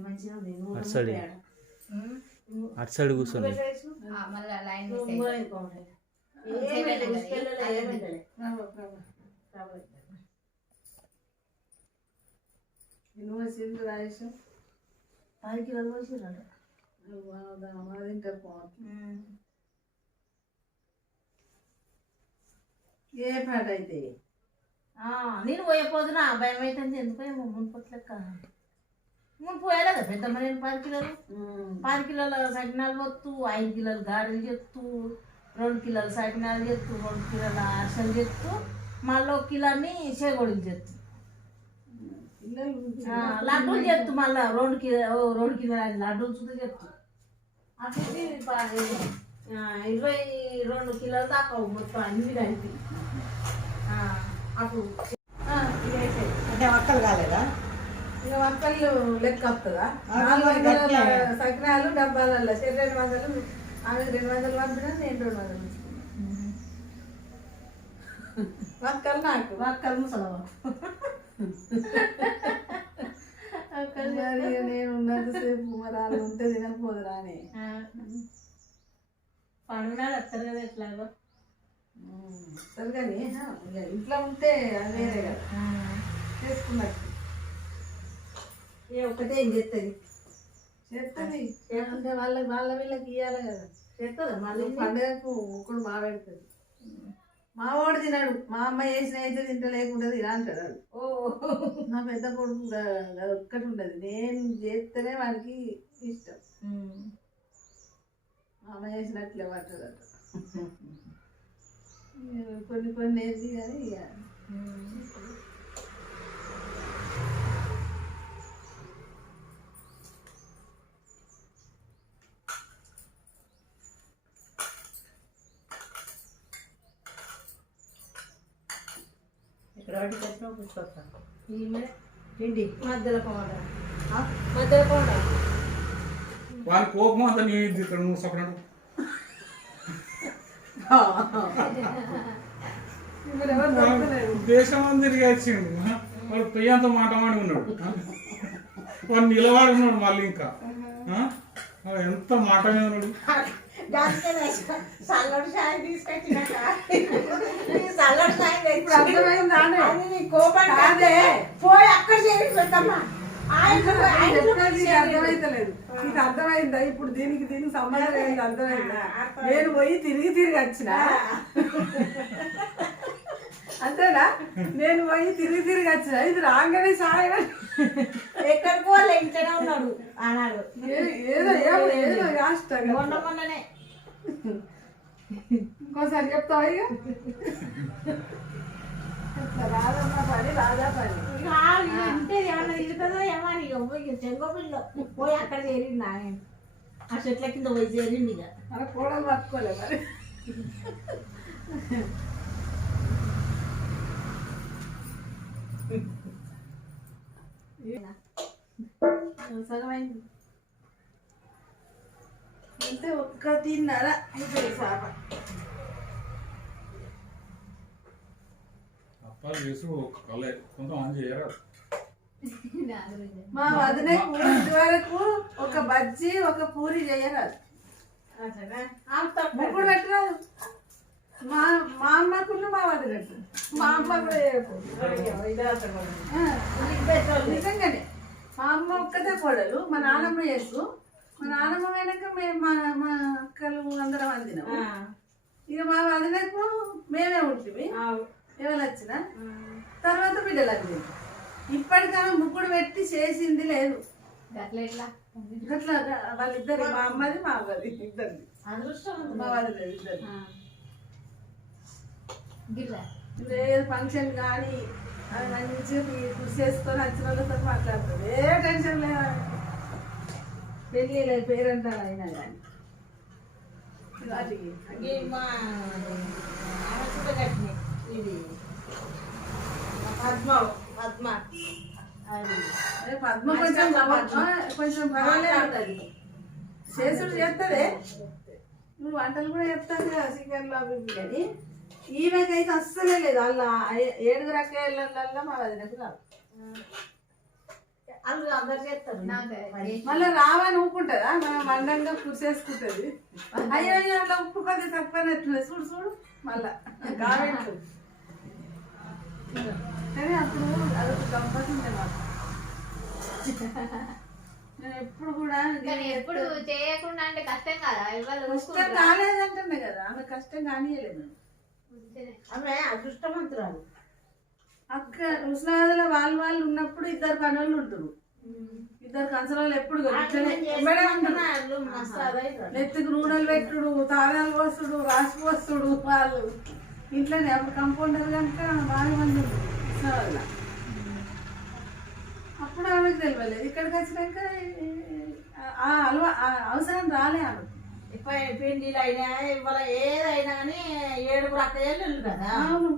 మంచిగా ఉంది అటు సైడ్ అటు సైడ్ కూర్చోండి మళ్ళీ లైన్ నువ్వు వచ్చింది రాయేష్ 10 కిలోలు పోసిర్రట తింటారు ఏ పాట అయితే నేను పోయపోదునా భయం అవుతుంది ఎందుకు మున్పట్లెక్క మున్పు పోయలేదా పెద్దమ్మ నేను 10 కిలోలు 10 కిలోల సకినాలు పొత్తు 5 కిలోలు గారెలు చెప్తూ 2 కిలోల సకినాలు చెప్తూ 2 కిలోల అరిసెలు చెప్తూ మళ్ళీ 1 కిలోని చేగొడులు చెప్తూ లడ్డూలు చెప్తూ మళ్ళీ 2 కిలోల లడ్డూలు చూస్తే చెప్తూ అప్పుడు 22 కిలోలు దాకా మొత్తం అన్ని కలిపి అప్పుడు అంటే ఒక్కలు కాలేదా ఇక ఒక్కళ్ళు లెక్క వస్తుందా 400 సకినాలు డబ్బాలలో 200 ఆమె 200 పంపినా నేను 200 ఒక్కలు నాకు ఒక్కలు ముసలవా మరి నేను ఉన్నంతసేపు మరి వాళ్ళు ఉంటే తినకపోదురా అని పండుగలు వస్తారు కదా ఎట్లాగో సరే కానీ ఇంట్లో ఉంటే అది వేరే కదా చేసుకున్నట్టు ఒకటే ఏం చేస్తుంది చేస్తుంది అంటే వాళ్ళ వీళ్ళకి ఇవ్వాలి కదా చేస్తుందా మళ్ళీ పండుగకు ఒకడు మా పెడుతుంది మా వాడు తినాడు మా అమ్మ చేసిన అయితే తింట లేకుండా తినా అంటాడు నా పెద్ద కొడుకు అది ఒక్కటి ఉండదు నేను చేస్తేనే వాడికి ఇష్టం మా అమ్మ చేసినట్లే పట్టదట కొన్ని నేర్చి కానీ ఇక ఇక్కడ వాటి తెచ్చిన పుష్పొస్తాను ఈమె పిండి మధ్యలో పౌడర్ మధ్యలో పౌడర్ వారి కోపం అంతా నీ ఇక్కడ నువ్వు సపరేట్ దేశం అంతా తిరిగి వచ్చిండు వాడు పెయ్యంత మాటమాడి ఉన్నాడు వాడు నిలబడి ఉన్నాడు మళ్ళీ ఇంకా ఎంత మాట మీద ఉన్నాడు చల్లటి సాయం తీసుకొచ్చినాక చల్లటి సాయం ఇప్పుడు అర్థమైందానే కోపంటే పోయి అక్కడ చేసి పెట్టమ్మా అర్థమైతలేదు ఇది అర్థమైందా ఇప్పుడు దీనికి సంబంధం ఏంది అర్థమైందా నేను పోయి తిరిగి వచ్చిన అంతేనా నేను పోయి తిరిగి వచ్చిన ఇది రాగానే సాయం ఎక్కడికి వాళ్ళు ఇంట్లోనే ఉన్నాడు అన్నాడు ఏదో ఏదో మొన్ననే ఇంకోసారి చెప్తావా ఇక రాదమ్మ పని రాదా పని ఇంటే ఏమన్నా తిరుగుతుందో ఏమో ఇక చెంగోపిల్లో పోయి అక్కడ చేరింది ఆయన ఆ చెట్ల కింద పోయి చేరింది ఇక మన కోడలు పట్టుకోలే మరి సగమైంది అంటే 1:30 అయిపోయి సాప అప్పాలు చేసుడు ఒక కళ కొంతమంది చేయరాదు మా వదినకు ఇదివరకు ఒక బజ్జీ ఒక పూరి చేయరాదు ముగ్గురు పెట్టరాదు మా అమ్మకున్న మా వదినట్టు మా అమ్మ కూడా నిజంగానే మా అమ్మ ఒక్కతే కోడలు మా నాన్నమ్మ చేసు మా నాన్నమ్మ వెనక మేము మా అక్కలు అందరం అందినాము ఇక మా వదినకు మేమే ఉంటుంది ఎవరు వచ్చినా తర్వాత బిడ్డలు అంది ఇప్పటికైనా ముగ్గురు పెట్టి చేసింది లేదు గట్లా వాళ్ళిద్దరు మా అమ్మది మా అవ్వది ఇద్దరిది మా వదిలేదు ఇద్దరు ఏదో ఫంక్షన్ కానీ అది మంచిగా కృషి చేసుకొని వచ్చిన వాళ్ళతో మాట్లాడుతుంది ఏ టెన్షన్ లేదా పెళ్ళి లేదు పేరంటారు అయినా కానీ వాటికి ఈ మా ఆమె చూడగట్టిన ఇది పద్మ పద్మ అది అదే పద్మ కొంచెం కొంచెం పర్వాలేదు అది చేసుడు చేస్తుంది. నువ్వు వంటలు కూడా చేస్తాను కదా చికెన్లో అవి ఇవి కానీ ఈమెకైతే అస్సలే లేదు. అలా 7 రకాయలలో మా వదినకు రాదు. వాళ్ళు అందరు చేస్తారు మళ్ళీ రావని ఊపుకుంటుందా మనం వండంగా కుర్చేసుకుంటుంది. అయ్యో అయ్యో అట్లా ఉప్పు కొద్ది తక్కువనట్లేదు చూడు చూడు మళ్ళా కావెట్లు. కానీ అప్పుడు అదొక గంపతి ఉండే మాకు. నేను ఎప్పుడు కూడా కానీ ఎప్పుడు చేయకుండా అంటే కష్టం కదా ఇవాళ కష్టం కాలేదంటున్నా కదా, ఆమె కష్టం కానియలేదు. ఆమె అదృష్టవంతురాలు. అక్క ఉస్నాబాద్లో వాళ్ళు ఉన్నప్పుడు 2 పనులు ఉంటారు. 2 కంచరాలు ఎప్పుడు నెత్తికి నూనెలు పెట్టుడు, తాళాలు పోస్తుడు, రాసి పోస్తుడు. వాళ్ళు ఇంట్లోనే అప్పుడు కంపౌండర్ కనుక బాగా మంది ఉంటారు ఉస్నాబాద్లో. అప్పుడు ఆమెకు తెలియలేదు. ఇక్కడికి వచ్చినాక అవసరం రాలే ఆమెకు. పిండిలు అయినా ఇవాళ ఏదైనా కానీ 7 అక్కయ్యలు కదా. అవును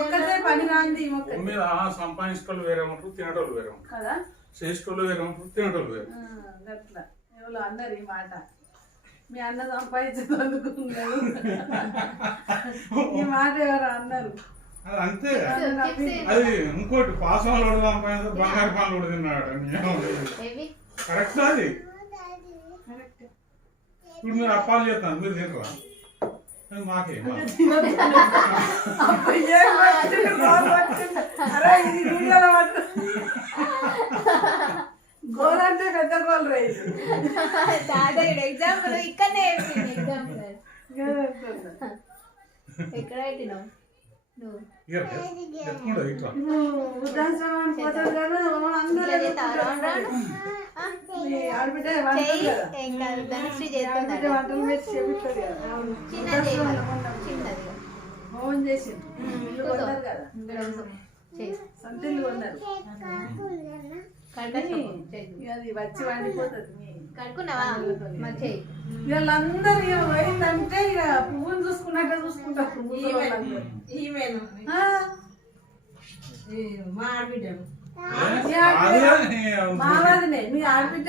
ఒక్కటే పని రాంది ఈ మొక్క మీద సంపాదించేటోళ్ళు వేరే ఉంటారు, తినేటోళ్ళు వేరే ఉంటారు కదా, చేసేటోళ్ళు వేరే ఉంటారు, తినేటోళ్ళు వేరే. అట్లా ఎవరు అన్నారు ఈ మాట. మీ అన్న సంపాదించదనుకున్నాడు ఈ మాట ఎవరు అన్నారు. అది అంతే. అది ఇంకోటి పాసం సంపాదించారు, బంగారు పాలు కూడా తిన్నాడు. కరెక్ట్ అది. ఇప్పుడు మీరు అప్పాలు చేస్తాను, మీరు తినరా? మాకే గోల్ అంటే పెద్ద గోల్ రైతు ఎగ్జాంపుల్ ఇక్కడనే ఎగ్జాంపుల్ ఎక్కడ పెట్టినావు నువ్వు వృద్ధాశ్రమానికి పోతారు కదా అందరూ ఆడబిడ్డ వంటలు పెట్టి చెబుతుంది కదా. ఫోన్ చేసింది ఇల్లు కొన్నారు కదా, సొంత ఇల్లు కొన్నారు. అది వచ్చి వండిపోతుంది. వీళ్ళందరూ ఇక పోయిందంటే ఇక పువ్వుని చూసుకున్నట్టే చూసుకుంటారు. మా ఆడబిడ్డను మావాదినే మీ ఆడబిడ్డ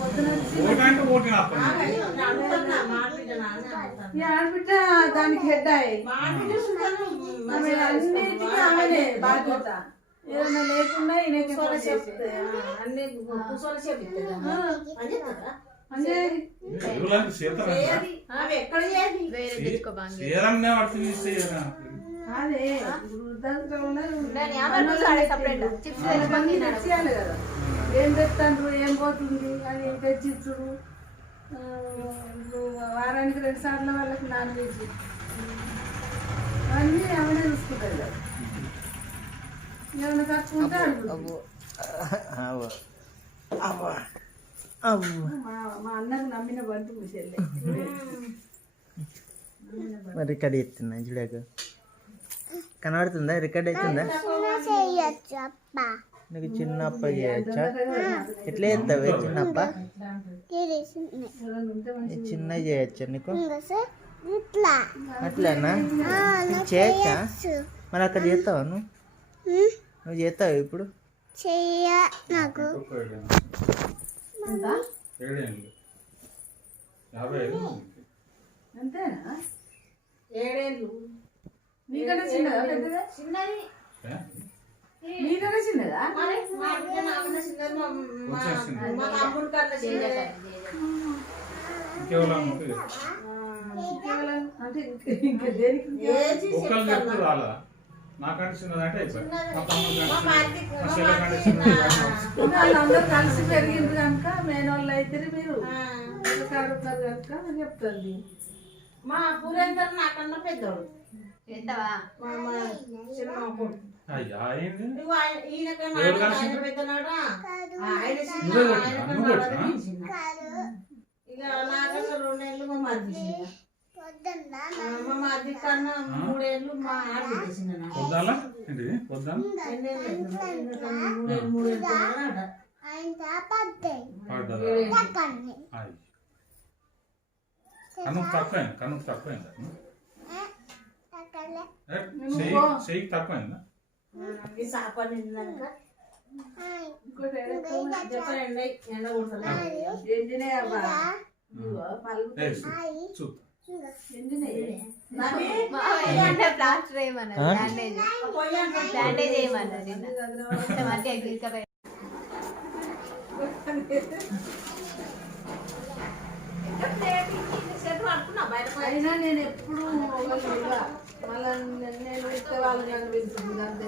పొద్దున మీ ఆడబిడ్డ దానికి హెడ్ అయ్యి అన్నిటికీ ఆమెనే బాధ్యత. ఏదైనా లేకుండా ఈయనకి చెప్తే అన్ని కూర్చొని చెప్తుంది. అవి ఎక్కడ అదే వృద్ధాశ్రమంలో తెచ్చేయాలి కదా. ఏం తెస్తాండ్రు, ఏం పోతుంది అని తెచ్చిచ్చుడు. వారానికి 2 సార్లు వాళ్ళకి నాన్ వెజ్ అన్నీ ఆమెనే చూసుకుంటారు కదా. ఏమైనా ఖర్చు ఉంటే అడుగు. మా అన్నకు నమ్మిన బంటు ముసెళ్ళే మరి రికార్డ్ చేస్తున్నా చూడక కనబడుతుందా? రికార్డ్ అవుతుందా? నీకు చిన్న అప్ప చేయొచ్చా? ఎట్లా చేస్తావే చిన్న అప్ప? చిన్న చేయొచ్చా నీకు? అట్లానా చేయొచ్చా? మరి అక్కడ చేస్తావా నువ్వు చేస్తావు ఇప్పుడు? నాకు అంతేనా? 7 ఏళ్ళు నీకన్నా చిన్నదా పెద్దదా? చిన్నది నీకన్నా చిన్నదా? మా తమ్ముడు కన్నా చిన్నదే. అంటే ఇంకా దేనికి ఒక్కళ్ళు చెప్తే రాలా? నాకంటే చిన్నదంటే వాళ్ళందరూ కలిసి పెరిగింది కనుక మేనోళ్ళు అయితే మీరు కాడుతున్నారు కనుక అని చెప్తుంది. మా పూరేందరు నాకన్నా పెద్దోడు. చేస్తావా? చిన్న కొడుకు. అయ్యా ఈయన పెద్దనాడా ఆయన ఇక నాకన్నా 2 ఏళ్ళు మా మధ్య మా మధ్య కన్నా 3 ఏళ్ళు మా ఆడబిడ్డ చిన్న. పడ్డదా అయ్యి కన్ను తక్కువైంది కన్ను తక్కువైందా చెయ్యి తక్కువైందా ఈ సాప నిందాక ఇంకోటి ఎండ కొడుతుంది ఎండినాయి అవ్వా ఇదిగో పళ్ళు చూద్దాం అంటే ప్లాస్టర్ వేయమన్నారు బ్యాండేజ్ బ్యాండేజ్ వేయమన్నారు నిన్న కొంచెం అంటే గిరికపోయి అయినా నేను ఎప్పుడు మళ్ళీ నేను ఇస్తే వాళ్ళు నన్ను వింటుంది అంతే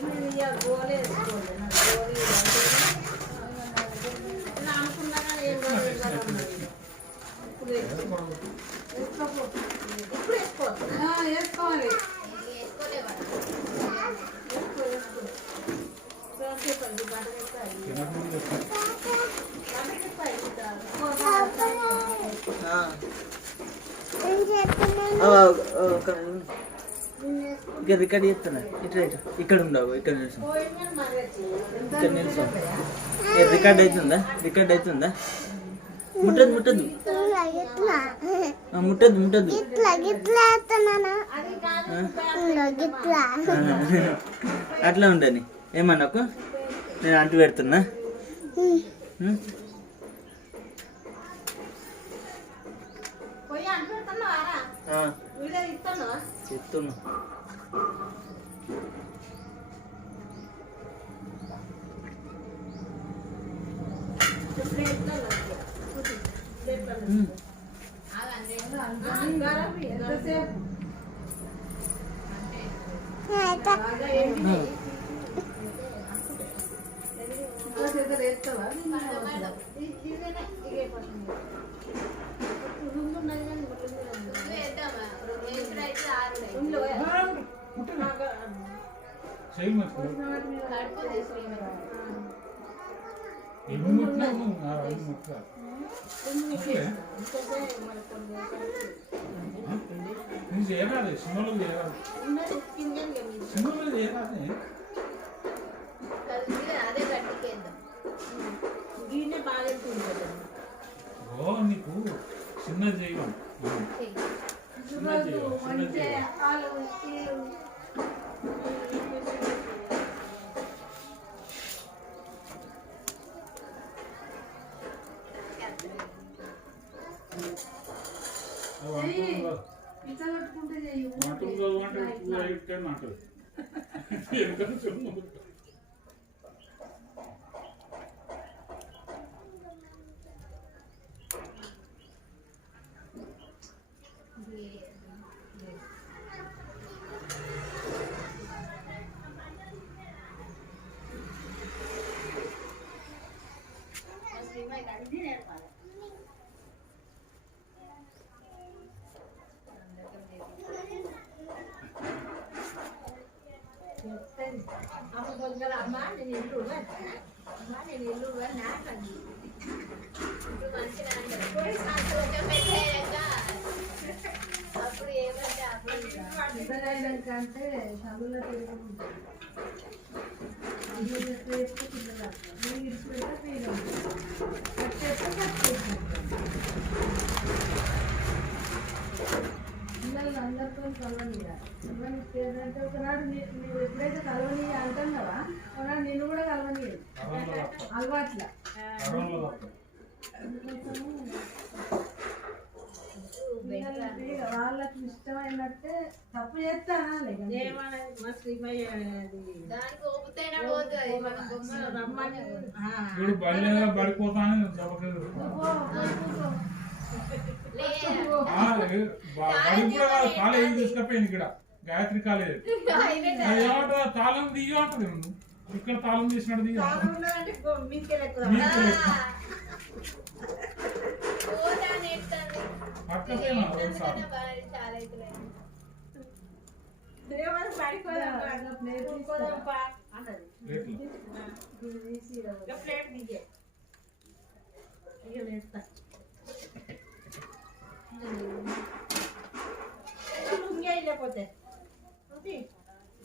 నేను ఇక గోలే వేసుకోలేదు నాకు గోలీ అనుకున్నా కానీ ఏం కాదు ఇప్పుడు వేసుకోపో ఇప్పుడు వేసుకోవచ్చు వేసుకోవాలి వేసుకోలేవాడు ఇక్కడ రికార్డ్ చేస్తున్నా ఇట్లా ఇక్కడ ఉండవు ఇక్కడ నిల్చో ఇక్కడ నిల్చో రికార్డ్ అవుతుందా రికార్డ్ అవుతుందా ముట్టదు ముట్టదు ముట్టదు ముట్టదు అట్లా ఉండని ఏమన్నాకు నేను అంటు పెడుతున్నా పోయి అంటున్నావారా వీడియో ఇస్తాను చెప్తున్నా ఎంతసేపు వేస్తావా చెయ్యి ఎన్ని ముట్టినావు ఐదు ముట్లా నువ్వు చేయరాదు సినిమాలో చేయరాదు సినిమాలో చేయరాదే అదే గట్టికేద్దాం దీన్నే బాగా వెళ్తుంది ఓ నీకు చిన్న చేయడం చిన్న చేయడం చిన్న చేయడం వంటలు అంటే అంటారు అమ్మా నేను ఇల్లు అమ్మా నేను ఇల్లు నాకండి ఇప్పుడు మంచిగా కొంచెం పెద్ద అప్పుడు ఏమంటే అప్పుడు అంటే తమిళ పిల్లలు అందరితో కలవనిగా ఏంటంటే ఒకనాడు నువ్వు ఎప్పుడైతే కలవని అంటున్నావా ఒకనాడు నిన్ను కూడా కలవని అలవాట్ల వాళ్ళకి ఇష్టమైనట్టే తప్పు చేస్తే అనాలి మా శ్రీమయ్య దానికి ఓపుతేనే పోతుంది రమ్మని ఇప్పుడు బయలుదేరా పడిపోతాను బడి కూడా కాలేజీ తీసుకపోయింది ఇక్కడ గాయత్రి కాలేజ్ ఏమంటారు తాళం దియ్య అంటది నువ్వు ఇక్కడ తాళం తీసినట్టు దియ్య అంటే మీకెళ్ళి పక్కసేనా సార్ చాలా అవుతున్నాయి ప్లేట్ దిగే లుంగి లేకపోతే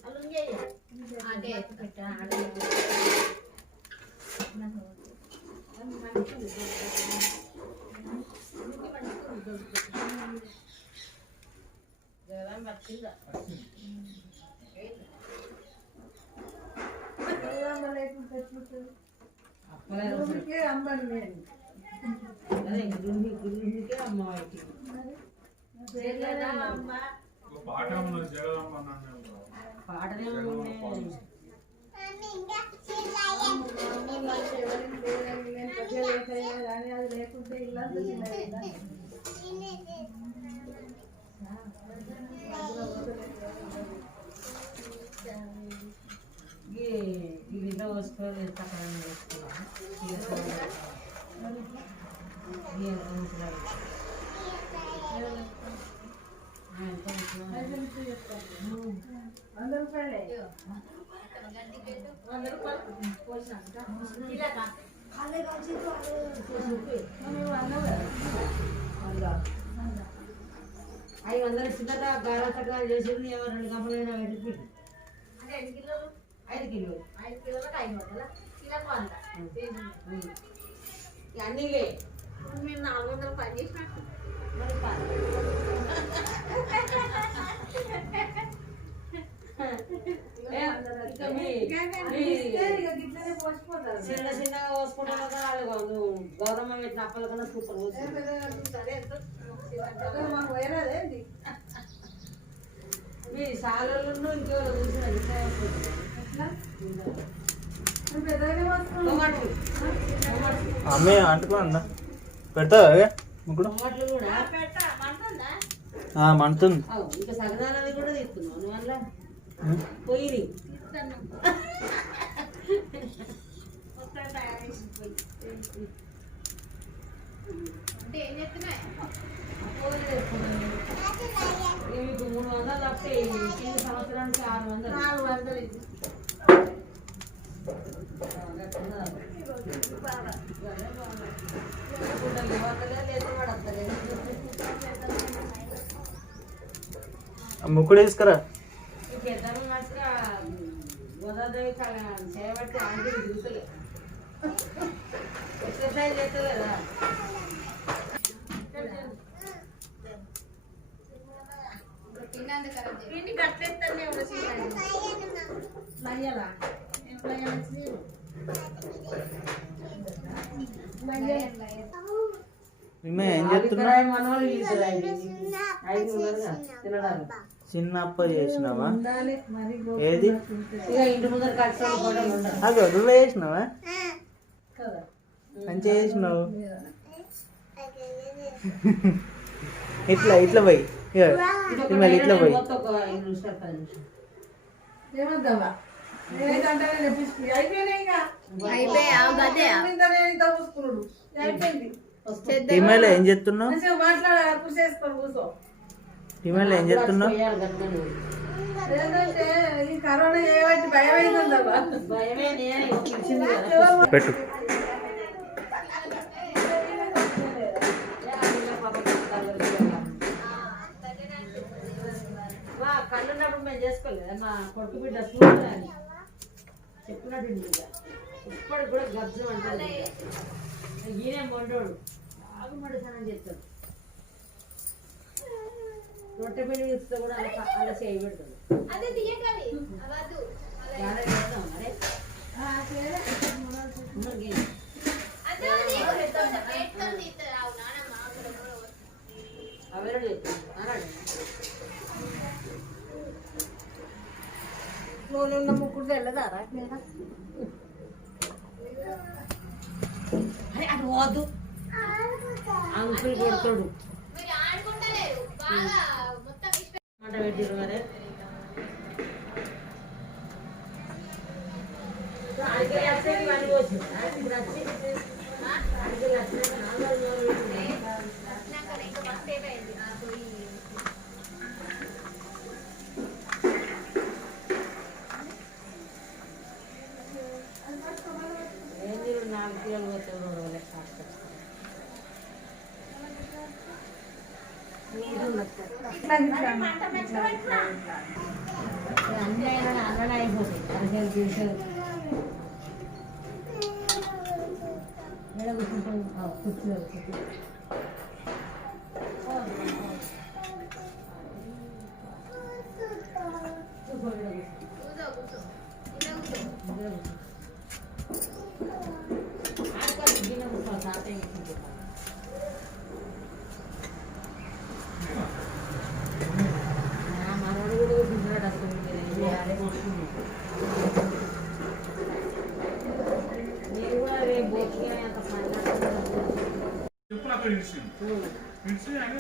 లుంగి అందుకే ఎత్తి పెట్టాను. అమ్మవారికి ఒక పాట ఉన్నది జగదమ్మ అన్నాను. పాటనే అది లేకుంటే ఇల్లంతా చిన్నది. ఇంట్లో వస్తువులు తక్కువ అవి అందరూ చిన్నగా గారా చక్కగా చేసింది. ఎవరు 2 గంపలైనా పెట్టి 5 కిలోలు 5 కిలోలకు 500 కిలోకు 100 అన్నీలే. మేము 400 పని చేసినట్టు మరి చిన్న చిన్నగా పోసుకుంటాం కదా. వాళ్ళు గౌరమ్మ పెట్టిన అప్పల కన్నా సూపర్ మీ సాలలో ఇంకెవరు అమ్మే అంటుకోండి పెడతావా ముగ్గురు టమాటాలు కూడా మండుతుంది. ఇంకా సగనాలని కూడా తీసుకున్నావు నువ్వు అలా పోయి అంటే ఏం చెప్తున్నాయి? మీకు 300 తప్పే 3 సంవత్సరానికి 600 ముక్కుడు తీసుకురా. పెద్దలు మంచిగా గోదాదేవి చేయబట్టి ఆంటీ దిగుతలే ఎక్సర్సైజ్ చేస్తుంది కదా. పిండి కట్లెత్తానే లయ్యలా ఏం చెప్తున్నా? మనవాళ్ళు తినడానికి చిన్న అప్ప చేసినావా? ఏది ఇక ఇంటి ముందర కట్టుకోవడం అది నువ్వే చేసినావా? మంచిగా చేసినావు. ఇట్లా ఇట్లా పోయి మళ్ళీ ఇట్లా పోయి ఏమద్దామా ఈమెయిల్ ఏం చెప్తున్నావు? మాట్లాడాలి కృషి చేసుకొని కూర్చో. ఈమెయిల్ ఏం చెప్తున్నావు? ఏంటంటే ఈ కరోనా ఏమంటే భయం అవుతుందమ్మా. భయమే నేను పెట్టు. మా కళ్ళున్నప్పుడు మేము చేసుకోలేదు. మా కొడుకు బిడ్డ చూడాలి చెప్పినట్టు ఇప్పటికి కూడా గర్జం అంటే ఈయనే మొండోడు బాగా మడిసానని చెప్తాడు. రొట్టె పిండి ఇస్తే కూడా అలా చేయబెడతాడు. అదే తీయకాలి అవదు చాలా చేస్తాం అరే అదే అది పెట్టుతో తీస్తారు ఆవు నానమ్మ అవేరే చెప్తాను అన్నాడు. నూనె ఉన్న ముక్కుడు తెల్లదారా అరే అది పోదు అంకుల్ కొడతాడు. మీరు ఆడుకుంటలేరు బాగా మొత్తం మంట పెట్టిరు మరి అడిగే వచ్చేది ఇవన్నీ వచ్చింది. ఇప్పుడు వచ్చి అడిగే వచ్చినాక 4 రోజులు వచ్చినాక ఇంకా బస్ అయిపోయింది పోయి ఏంది 4 కిలోలు పోతావు 2 రోజులు అన్నీ అయినా అన్ననే అయిపోతాయి అరకేలు చేసేది ఎడ కూర్చుంటాం కూర్చున్నారు మనోడు కూడా కూర్చున్నాడు అసలు నేను కూడా రేపు బోట్గా అంత పని చెప్పులు అక్కడ ఇడిచి అని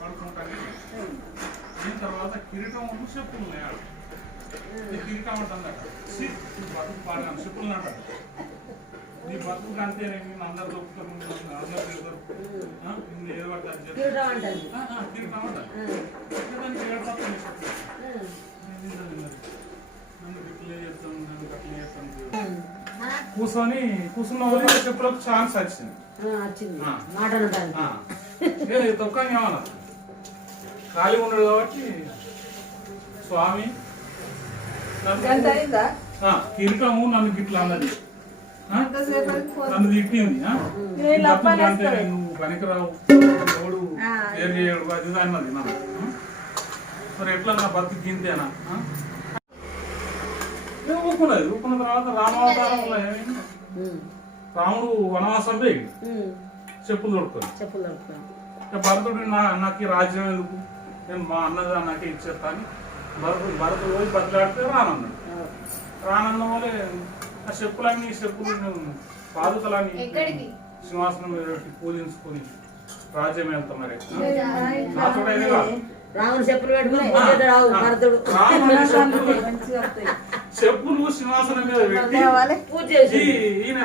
పడుకుంటాను. దీని తర్వాత కిరీటం చెప్పులు ఉన్నాయి ఆడ. ఈ కిరీటం ఉంటుంది అక్కడ బతుకు పాడగాను చెప్పులు అంటారు. నీ బతుకు అంతే నేను అందరు దొరుకుతారు అందరు తిరుగుతారు ఏదో పడతారు కిరీటం అంటారు. దానికి ఏడుపడుతుంది నన్ను గట్లే చెప్తాను నన్ను గట్లే చెప్తాను కూర్చున్న వాళ్ళు చెప్పులకు ఛాన్స్ వచ్చింది. తొక్కని ఏమన్నా ఖాళీ ఉన్నాడు కాబట్టి స్వామి కిరీటము నన్ను గిట్లా అన్నది నన్ను తిట్టింది. అంటే నువ్వు పనికిరావు ఎవడు వేరు చేయడు అది అన్నది నన్ను. మరి ఎట్లా నా బతుకు గింతేనా ఊపుకున్నది. ఊపుకున్న తర్వాత రామావతారంలో ఏమైంది రాముడు వనవాసం పోయి చెప్పులు దొరుకుతాను భరతుడు నాకు ఈ రాజ్యం ఎందుకు నేను మా అన్నదా నాకే ఇచ్చేస్తా అని భరతుడు పోయి బదిలాడితే రానన్నాడు. రానన్న వల్లే ఆ చెప్పులన్నీ చెప్పులు పాదుకలన్నీ సింహాసనం మీద పెట్టి పూజించుకొని రాజ్యం వెళ్తాం. మరి నాతో రాముడు చెప్పులు పెట్టుకుని చెప్పులు సింహాసనం మీద పెట్టి ఈయన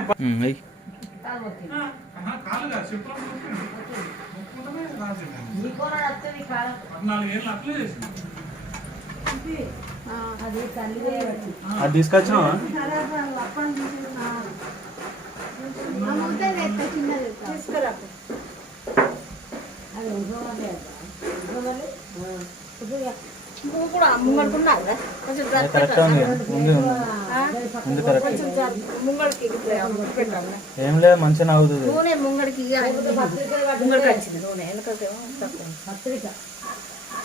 కాలుగా చెప్పులు 14 ఏళ్ళు అట్లే చేసింది. అది తీసుకొచ్చినావా కరెక్ట్ ఉంది కరెక్ట్ ఏం లేదు మంచిగా అవుతుంది. ముంగడికి వచ్చింది నూనె పత్రిక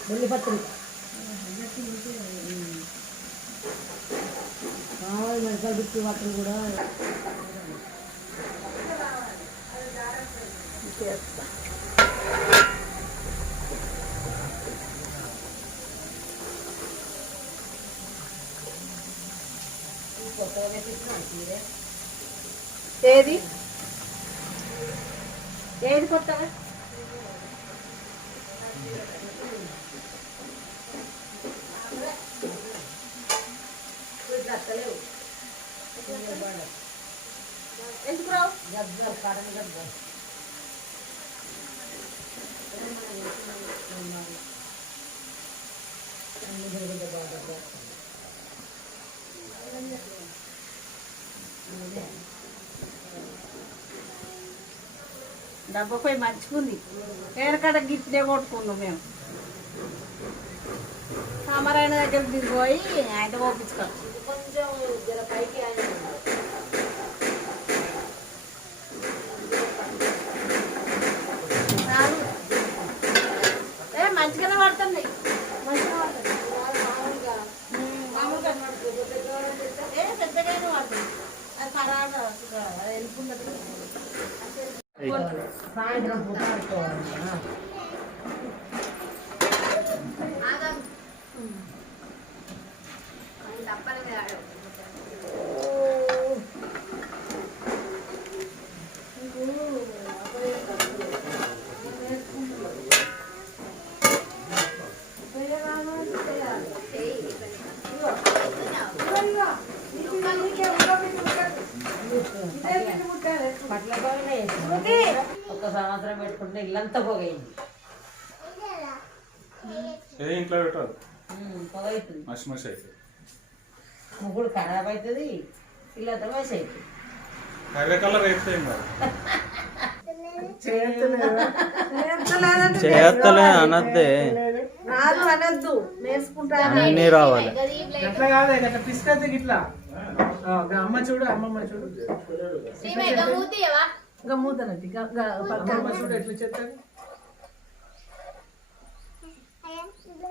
వెళ్ళి పత్రిక మెడికల్ బిక్కి వాటర్ కూడా ఏది ఏది కొత్తగా ఎందుకు రావు గద్దలు కాడని గద్దలు డబ్బపై మంచుకుంది వేరకడ గిట్టే కొట్టుకున్నాం మేము. సామరాయణ దగ్గర దిగిపోయి ఆయన పంపించుకోవచ్చు కొంచెం పైకి మంచిగానే పడుతుంది మంచిగా పడుతుంది మామూలుగా పెద్దగానే పడుతుంది అది ఖరాబ్ వెళ్ళుకుంటుంది. సాయంత్రం పూట ఒక్క సంవత్సరం పెట్టుకుంటే ఇల్లంతా పొగయింది. ఇంట్లో పెట్టాలి పొగ అవుతుంది మసి మసి అవుతుంది ముగ్గురు ఖరాబ్ అవుతుంది ఇల్లంతా మసి అవుతుంది. కర్ర కలర్ వేస్తే చేయత్తలే అనద్దే రాదు అనొద్దు నేర్చుకుంటా అన్నీ రావాలి. ఎట్లా కాదు ఇట్లా పిసుకద్దు ఇట్లా అమ్మ చూడు అమ్మమ్మ చూడు ఇంకా మూతనండి అమ్మమ్మ చూడు ఎట్లా చెప్తాను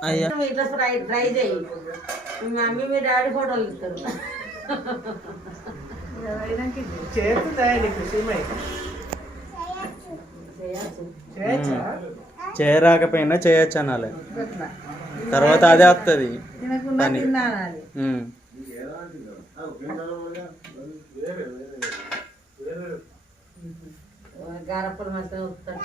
అయ్యా ఇట్లా ట్రై చేయి మీ మమ్మీ మీ డాడీ ఫోటోలు ఇస్తారు. చేస్తుందా నీకు సీమయ్య చేయొచ్చా చేయరాకపోయినా చేయొచ్చు అనాలి, తర్వాత అదే వస్తుంది తినకుండా పని. తిన్నానాలి గారప్పలు మాత్రం వస్తారు.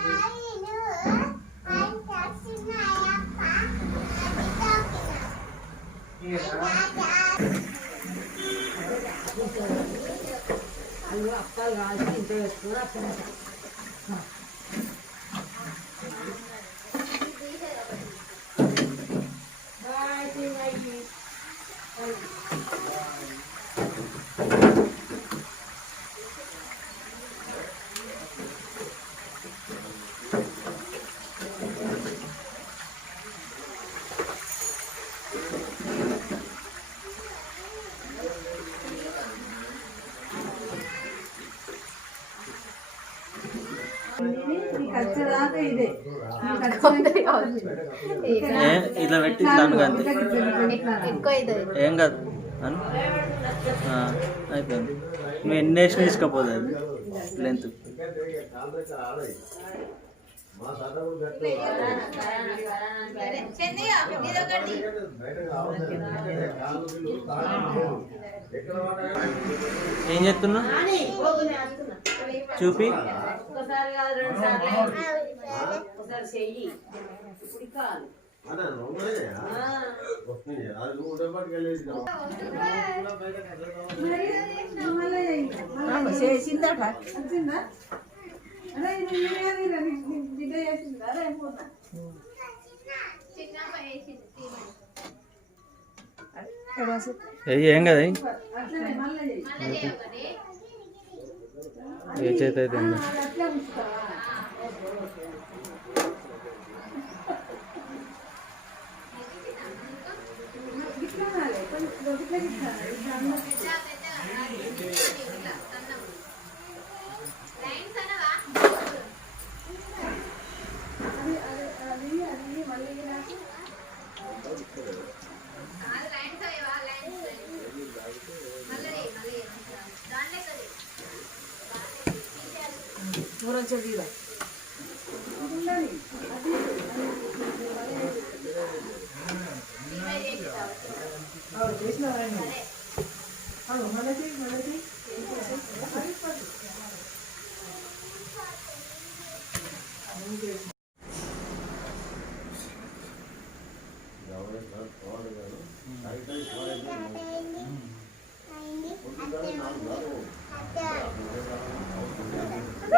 అవి అప్పాలు కాల్చి ఇంట్లో వేసుకుని అప్పుడు ఖర్చుదాకా ఇదే ఇట్లా పెట్టి ఇట్లాను కానీ ఎక్కువ అవుతుంది. ఏం కాదు అను అయిపోయింది. నువ్వు ఎన్ని వేసిన తీసుకపోదు అది లెంత్. ఏం చెప్తున్నా చూపి ఒకసారి కాదు 2 సార్లు ఒకసారి చెయ్యి ఇప్పుడు కాదు చేసిందట ఏం కదా ఏ చేత అయితే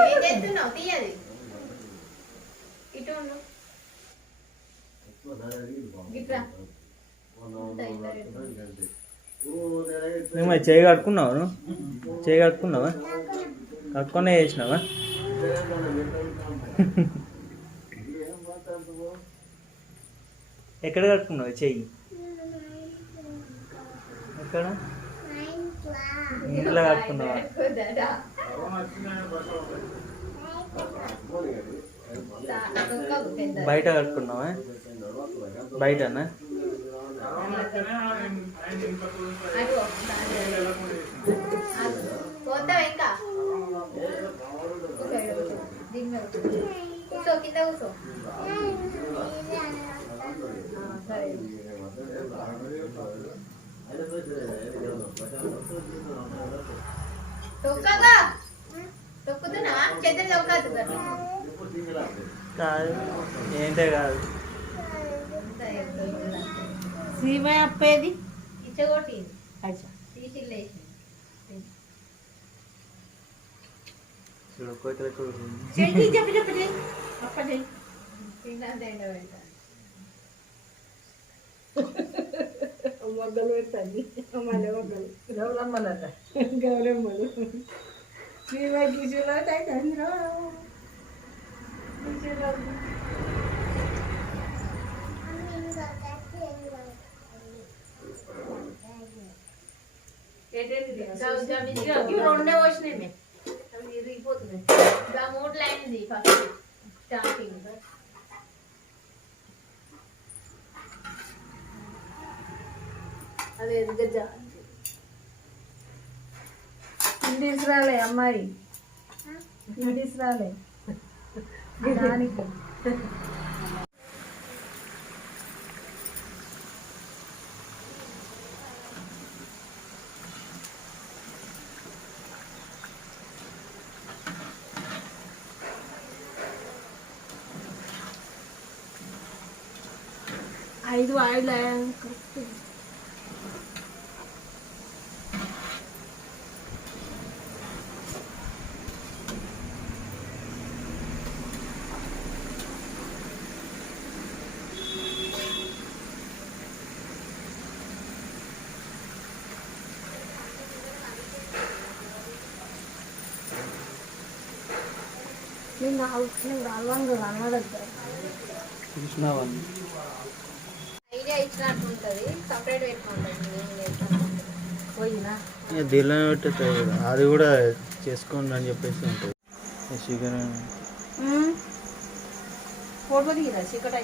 ఏం చేస్తున్నావు? తీయది ఇటు ఉండు. గిట్రా నువ్వు చేయి కట్టుకున్నావు, నువ్వు చేయి కట్టుకున్నావా? కట్టుకునే చేసినావా? ఎక్కడ కట్టుకున్నావు చెయ్యి? ఎక్కడ? ఇంట్లో కట్టుకున్నావా? బయట కట్టుకున్నావా? బయటనా? పోతావు ఇంకా కూర్చో, కింద కూర్చో. సరే తొక్కగా తొక్కుతున్నావా? చేతులు తొక్కద్దు కదా. కాదు ఏంటే కాదు. సీమయ్య అప్పేది ఇచ్చగొట్టి తీసిల్లేసి చూడు కోతుల చూడు. చెప్పి అప్పటి తిన్నంత ఎండ పెడతా. మొగ్గలు పెడతాను మళ్ళీ మొగ్గలు గౌరమ్మలట గౌరమ్మలు సీమయ్యకి చూడట అయితే అందరూ ఇవి రెండే వచ్చినాయి మేము. అవి ఇరిగిపోతున్నాయి. ఇంకా 3 లైన్ది ఫస్ట్ స్టార్టింగ్. అదే గజ్జ ఇంగ్లీష్ రాలే అమ్మాయి, ఇంగ్లీష్ రాలే దానికి. ఐదు ఆయిల్ నేను అలవాటు అన్నదగ్గర చూసినావన్నీ ఐడియా ఇచ్చినట్టు ఉంటుంది, సపరేట్ పెట్టుకుంటుంది. నేను చేస్తాను పోయినా దీనిలో పెట్టేస్తాయి కదా, అది కూడా చేసుకోండి అని చెప్పేసి ఉంటుంది. Chicken photo దిగిరా చిక్కట